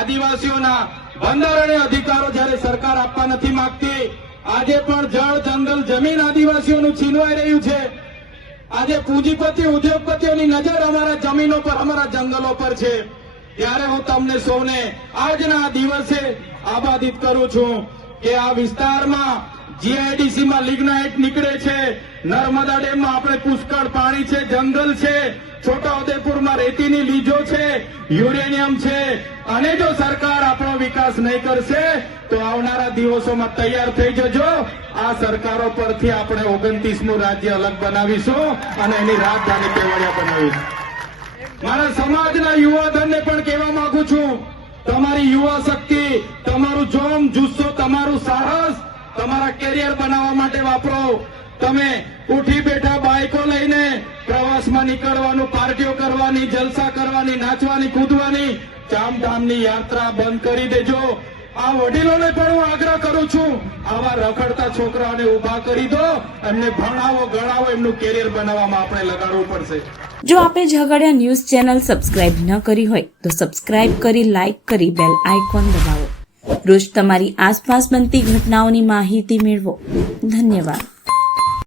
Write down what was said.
આદિવાસીઓના બંધારણીય અધિકારો જ્યારે સરકાર આપવા નથી માંગતી, આજે પણ જળ, જંગલ, જમીન આદિવાસીઓનું છીનવાઈ રહ્યું છે. આજે પૂંજીપતિ, ઉદ્યોગપતિઓની નજર અમારા જમીનો પર, અમારા જંગલો પર છે. ત્યારે હું તમને સૌને આજના દિવસે આબાદિત કરું છું કે આ વિસ્તારમાં જીઆઈડીસીમાં લિગ્નાઇટ નીકળે છે. નર્મદા ડેમમાં આપણે પુષ્કળ પાણી છે, જંગલ છે. છોટાઉદેપુરમાં રેતીની લીજો છે, યુરેનિયમ છે. અને જો સરકાર આપણો વિકાસ નહીં કરશે, તો આવનારા દિવસોમાં તૈયાર થઈ જજો. આ સરકારો પરથી આપણે ઓગણત્રીસમું રાજ્ય અલગ બનાવીશું અને એની રાજધાની કેવડિયા બનાવીશું. મારા સમાજના યુવાધનને પણ કહેવા માંગુ છું, તમારી યુવા શક્તિ, તમારું જોમ, જુસ્સો, તમારું સાહસ, તમારા કેરિયર બનાવવા માટે વાપરો. તમે ઉઠી બેઠા બાઇકો લઈને પ્રવાસમાં નીકળવાનું, પાર્ટીઓ કરવાની, જલસા કરવાની, નાચવાની, કૂદવાની ચામધામની યાત્રા બંધ કરી દેજો. આ વડીલોને પણ હું આગ્રહ કરું છું. આવા રખડતા છોકરાઓને ઊભા કરી દો. એમને ભણાવો, ગણાવો, એમનું કેરિયર બનાવવામાં આપણે લગાડવું પડશે. જો આપે ઝઘડિયા ન્યૂઝ ચેનલ સબસ્ક્રાઇબ ન કરી હોય, તો સબસ્ક્રાઇબ કરી, લાઇક કરી, બેલ આઇકોન દબાવો. રોજ તમારી આસપાસ બનતી ઘટનાઓની માહિતી મેળવો. ધન્યવાદ.